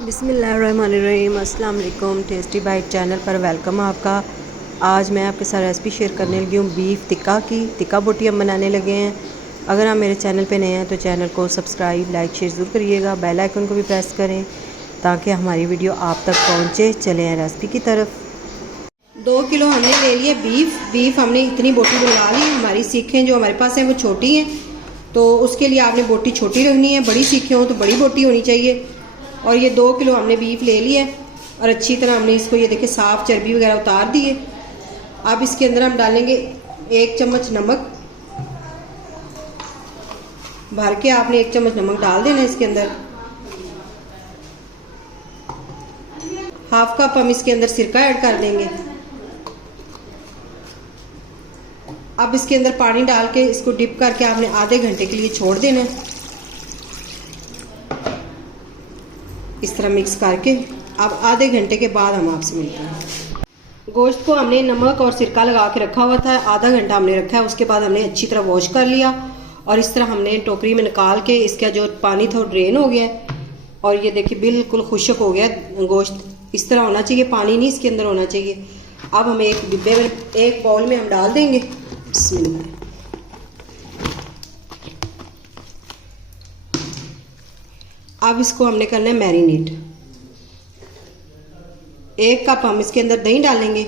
बिस्मिल्लाहिर्रहमानिर्रहीम। अस्सलाम वालेकुम। टेस्टी बाइट चैनल पर वेलकम आपका। आज मैं आपके साथ रेसिपी शेयर करने लगी हूँ बीफ टिक्का की। टिक्का बोटी हम बनाने लगे हैं। अगर आप मेरे चैनल पे नए हैं तो चैनल को सब्सक्राइब लाइक शेयर ज़रूर करिएगा। बेल आइकन को भी प्रेस करें ताकि हमारी वीडियो आप तक पहुँचे। चले हैं रेसिपी की तरफ। 2 किलो हमने ले लिए बीफ हमने इतनी बोटी बनवा ली। हमारी सीखें जो हमारे पास हैं वो छोटी हैं, तो उसके लिए आपने बोटी छोटी रखनी है। बड़ी सीखें हो तो बड़ी बोटी होनी चाहिए। और ये 2 किलो हमने बीफ ले लिया और अच्छी तरह हमने इसको ये देखिए साफ चर्बी वगैरह उतार दी है। अब इसके अंदर हम डालेंगे 1 चम्मच नमक। भर के आपने 1 चम्मच नमक डाल देना इसके अंदर। हाफ कप हम इसके अंदर सिरका ऐड कर देंगे। अब इसके अंदर पानी डाल के इसको डिप करके आपने आधे घंटे के लिए छोड़ देना है। इस तरह मिक्स करके अब आधे घंटे के बाद हम आपसे मिलते हैं। गोश्त को हमने नमक और सिरका लगा के रखा हुआ था, आधा घंटा हमने रखा है। उसके बाद हमने अच्छी तरह वॉश कर लिया और इस तरह हमने टोकरी में निकाल के इसका जो पानी था वो ड्रेन हो गया है। और ये देखिए बिल्कुल खुश्क हो गया गोश्त। इस तरह होना चाहिए, पानी नहीं इसके अंदर होना चाहिए। अब हम एक डिब्बे में, एक बाउल में हम डाल देंगे। बिस्मिल्लाह। अब इसको हमने करना है मैरिनेट। 1 कप हम इसके अंदर दही डालेंगे।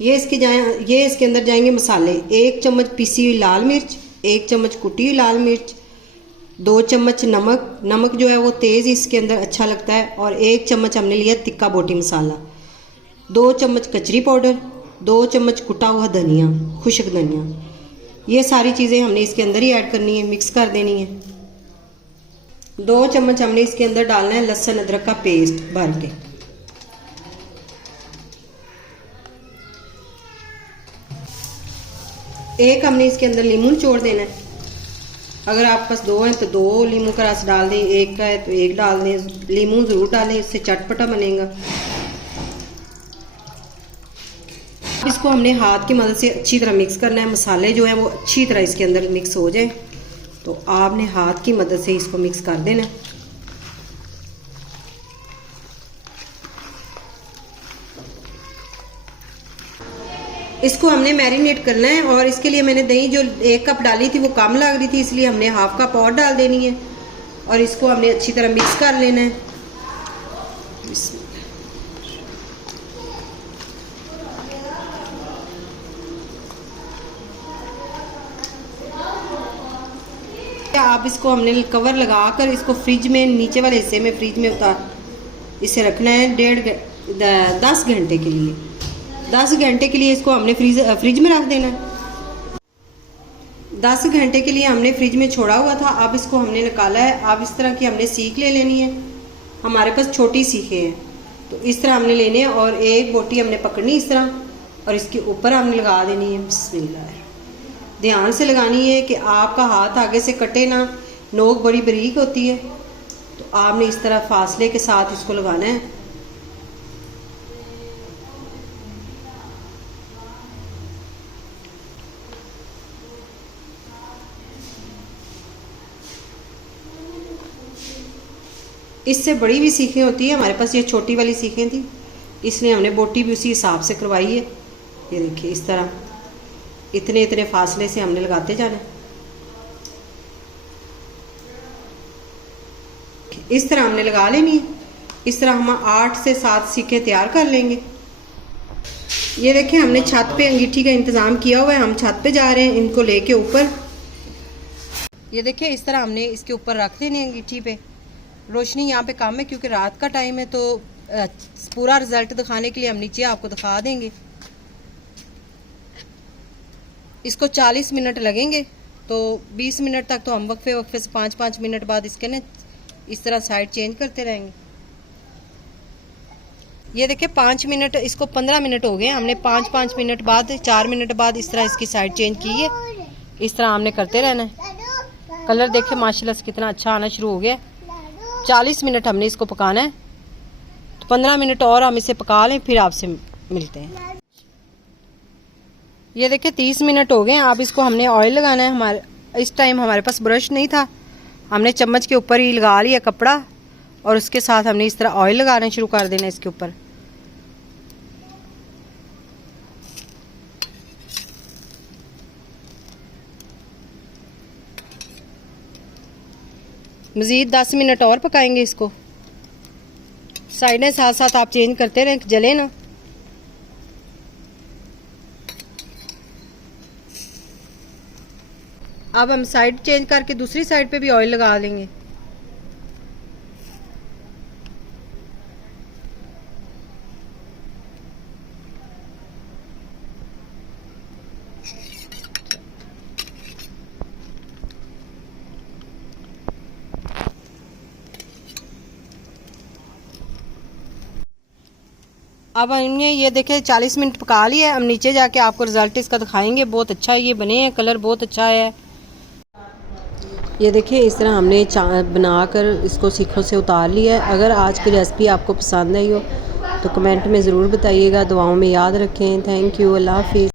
ये इसके अंदर जाएंगे मसाले। 1 चम्मच पिसी हुई लाल मिर्च, 1 चम्मच कुटी हुई लाल मिर्च, 2 चम्मच नमक जो है वो तेज़ इसके अंदर अच्छा लगता है। और 1 चम्मच हमने लिया टिक्का बोटी मसाला, 2 चम्मच कचरी पाउडर, 2 चम्मच कुटा हुआ धनिया, खुश्क धनिया। ये सारी चीज़ें हमने इसके अंदर ही ऐड करनी है, मिक्स कर देनी है। 2 चम्मच हमने इसके अंदर डालना है लहसुन अदरक का पेस्ट भर के। एक हमने इसके अंदर लीमू निचोड़ देना है। अगर आपके पास 2 हैं तो 2 लीमू का रस डाल दें, 1 का है तो 1 डाल दें। लीमू ज़रूर डालें, इससे चटपटा बनेगा। इसको हमने हाथ की मदद से अच्छी तरह मिक्स करना है। मसाले जो हैं वो अच्छी तरह इसके अंदर मिक्स हो जाए, तो आपने हाथ की मदद से इसको मिक्स कर देना। इसको हमने मैरिनेट करना है और इसके लिए मैंने दही जो 1 कप डाली थी वो कम लग रही थी, इसलिए हमने हाफ कप और डाल देनी है और इसको हमने अच्छी तरह मिक्स कर लेना है। आप इसको हमने कवर लगाकर इसको फ्रिज में नीचे वाले हिस्से में फ्रिज में इसे रखना है 10 घंटे के लिए। 10 घंटे के लिए इसको हमने फ्रिज में रख देना है। 10 घंटे के लिए हमने फ्रिज में छोड़ा हुआ था। अब इसको हमने निकाला है। अब इस तरह की हमने सीख ले लेनी है। हमारे पास छोटी सीखें हैं तो इस तरह हमने लेने हैं और एक बोटी हमने पकड़नी इस तरह और इसके ऊपर हमने लगा देनी है। बिस्मिल्लाह। ध्यान से लगानी है कि आपका हाथ आगे से कटे ना, नोक बड़ी बारीक होती है, तो आपने इस तरह फासले के साथ इसको लगाना है। इससे बड़ी भी सीखें होती है, हमारे पास ये छोटी वाली सीखें थी इसलिए हमने बोटी भी उसी हिसाब से करवाई है। ये देखिए इस तरह इतने फासले से हमने लगाते जाना। इस तरह हमने लगा लेनी है। इस तरह हम 8 से 7 सीखे तैयार कर लेंगे। ये देखिए हमने छत पे अंगीठी का इंतज़ाम किया हुआ है। हम छत पे जा रहे हैं इनको लेके ऊपर। ये देखिए इस तरह हमने इसके ऊपर रख देनी है अंगीठी पे। रोशनी यहाँ पे कम है क्योंकि रात का टाइम है, तो पूरा रिजल्ट दिखाने के लिए हम नीचे आपको दिखा देंगे। इसको 40 मिनट लगेंगे, तो 20 मिनट तक तो हम वक्फे से 5-5 मिनट बाद इसके ना इस तरह साइड चेंज करते रहेंगे। ये देखिए 5 मिनट, इसको 15 मिनट हो गए। हमने 5-5 मिनट बाद 4 मिनट बाद इस तरह इसकी साइड चेंज की है। इस तरह हमने करते रहना है। कलर देखिए माशाल्लाह से कितना अच्छा आना शुरू हो गया। 40 मिनट हमने इसको पकाना है, तो 15 मिनट और हम इसे पका लें, फिर आपसे मिलते हैं। ये देखिए 30 मिनट हो गए। अब इसको हमने ऑयल लगाना है। इस टाइम हमारे पास ब्रश नहीं था हमने चम्मच के ऊपर ही लगा लिया कपड़ा और उसके साथ हमने इस तरह ऑयल लगाना शुरू कर देना इसके ऊपर। मज़ीद 10 मिनट और पकाएंगे इसको। साइडें साथ साथ आप चेंज करते रहें, जले ना। अब हम साइड चेंज करके दूसरी साइड पे भी ऑयल लगा लेंगे। अब हमने ये देखे 40 मिनट पका लिया है। हम नीचे जाके आपको रिज़ल्ट इसका दिखाएंगे। बहुत अच्छा ये बने हैं, कलर बहुत अच्छा है। ये देखिए इस तरह हमने बनाकर इसको सीखों से उतार लिया है। अगर आज की रेसिपी आपको पसंद आई हो तो कमेंट में ज़रूर बताइएगा। दुआओं में याद रखें। Thank you. अल्लाह हाफिज़।